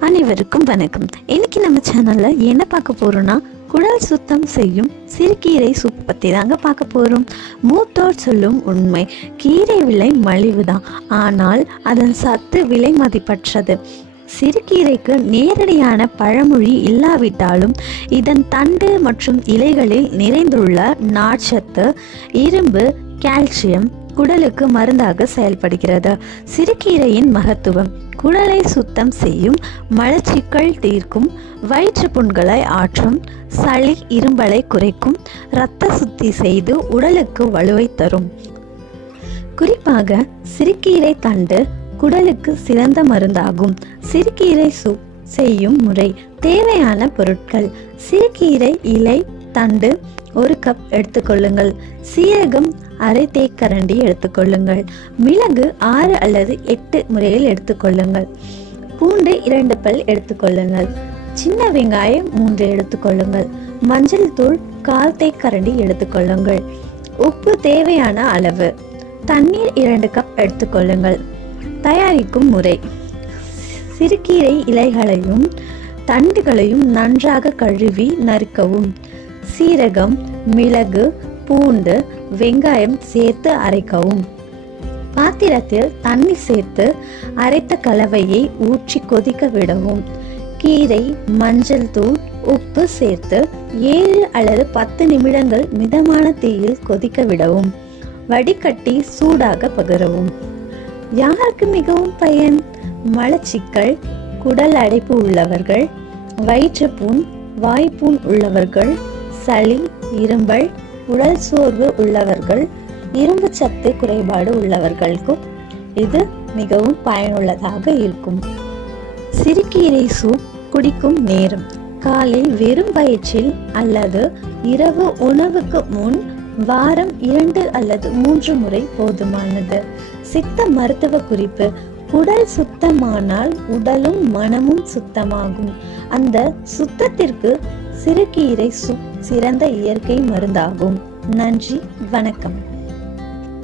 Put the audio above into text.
அனைவருக்கும் வணக்கம். இன்னைக்கு நம்ம சேனல்ல என்ன பார்க்க போறோம்னா குடல் சுத்தம் செய்யும் சிறுகீரை சூப் பற்றி தாங்க பார்க்க போறோம். மூத்தோர் சொல்லும் உண்மை கீரை விலை மலிவு தான் ஆனால் அதன் சத்து விலை மதிப்பற்றது. சிறுகீரைக்கு நேரடியான பழமொழி இல்லாவிட்டாலும் இதன் தண்டு மற்றும் இலைகளில் நிறைந்துள்ள நார்ச்சத்து இரும்பு கால்சியம் குடலுக்கு மருந்தாக செயல்படுகிறது. சிறுகீரையின் மகத்துவம் குடலை சுத்தம் செய்யும் மலச்சிக்கல் தீர்க்கும். வயிற்று புண்களை ஆற்றும். சளி இரும்பலை குறைக்கும். இரத்த சுத்தி செய்து உடலுக்கு வலுவை தரும். குறிப்பாக சிறுக்கீரை தண்டு குடலுக்கு சிறந்த மருந்தாகும். சிறுக்கீரை சூப் செய்யும் முறை. தேவையான பொருட்கள். சிறுக்கீரை இலை தண்டு ஒரு கப் எடுத்துக்கொள்ளுங்கள் சீரகம் அரை தேக்கரண்டி எடுத்துக்கொள்ளுங்கள். மிளகு ஆறு அல்லது எட்டு முறையில் எடுத்துக்கொள்ளுங்கள். பூண்டு இரண்டு பல் எடுத்துக்கொள்ளுங்கள். சின்ன வெங்காயம் மூன்று எடுத்துக்கொள்ளுங்கள். மஞ்சள் தூள் கால் தேக்கரண்டி எடுத்துக்கொள்ளுங்கள். உப்பு தேவையான அளவு. தண்ணீர் இரண்டு கப் எடுத்துக்கொள்ளுங்கள். தயாரிக்கும் முறை. சிறுகீரை இலைகளையும் தண்டுகளையும் நன்றாக கழுவி நறுக்கவும். சீரகம் மிளகு பூண்டு வெங்காயம் சேர்த்து அரைக்கவும். பாத்திரத்தில் தண்ணி சேர்த்து அரைத்த கலவையை ஊற்றி கொதிக்க விடவும். கீரை மஞ்சள் தூள் உப்பு சேர்த்து ஏழு அல்லது பத்து நிமிடங்கள் மிதமான தீயில் கொதிக்க விடவும். வடிகட்டி சூடாக பகிரவும். யாருக்கு மிகவும் பயன்? மலச்சிக்கல் குடல் அடைப்பு உள்ளவர்கள் வயிற்றுப்புண் வாய்ப்புண் உள்ளவர்கள் சளி இரும்பல் உடல் சோர்வு உள்ளவர்கள் இரும்பு சத்து குறைபாடு உள்ளவர்களுக்கும் இது மிகவும் பயனுள்ளதாக இருக்கும். சிறுகீரை சூப் குடிக்கும் நேரம் காலை வெறும் வயிற்றில் அல்லது இரவு உணவுக்கு முன் வாரம் இரண்டு அல்லது மூன்று முறை போதுமானது. சித்த மருத்துவ குறிப்பு உடல் சுத்தமானால் உடலும் மனமும் சுத்தமாகும். அந்த சுத்தத்திற்கு சிறுகீரை சூப் சிறந்த இயற்கை மருந்தாகும். நன்றி வணக்கம்.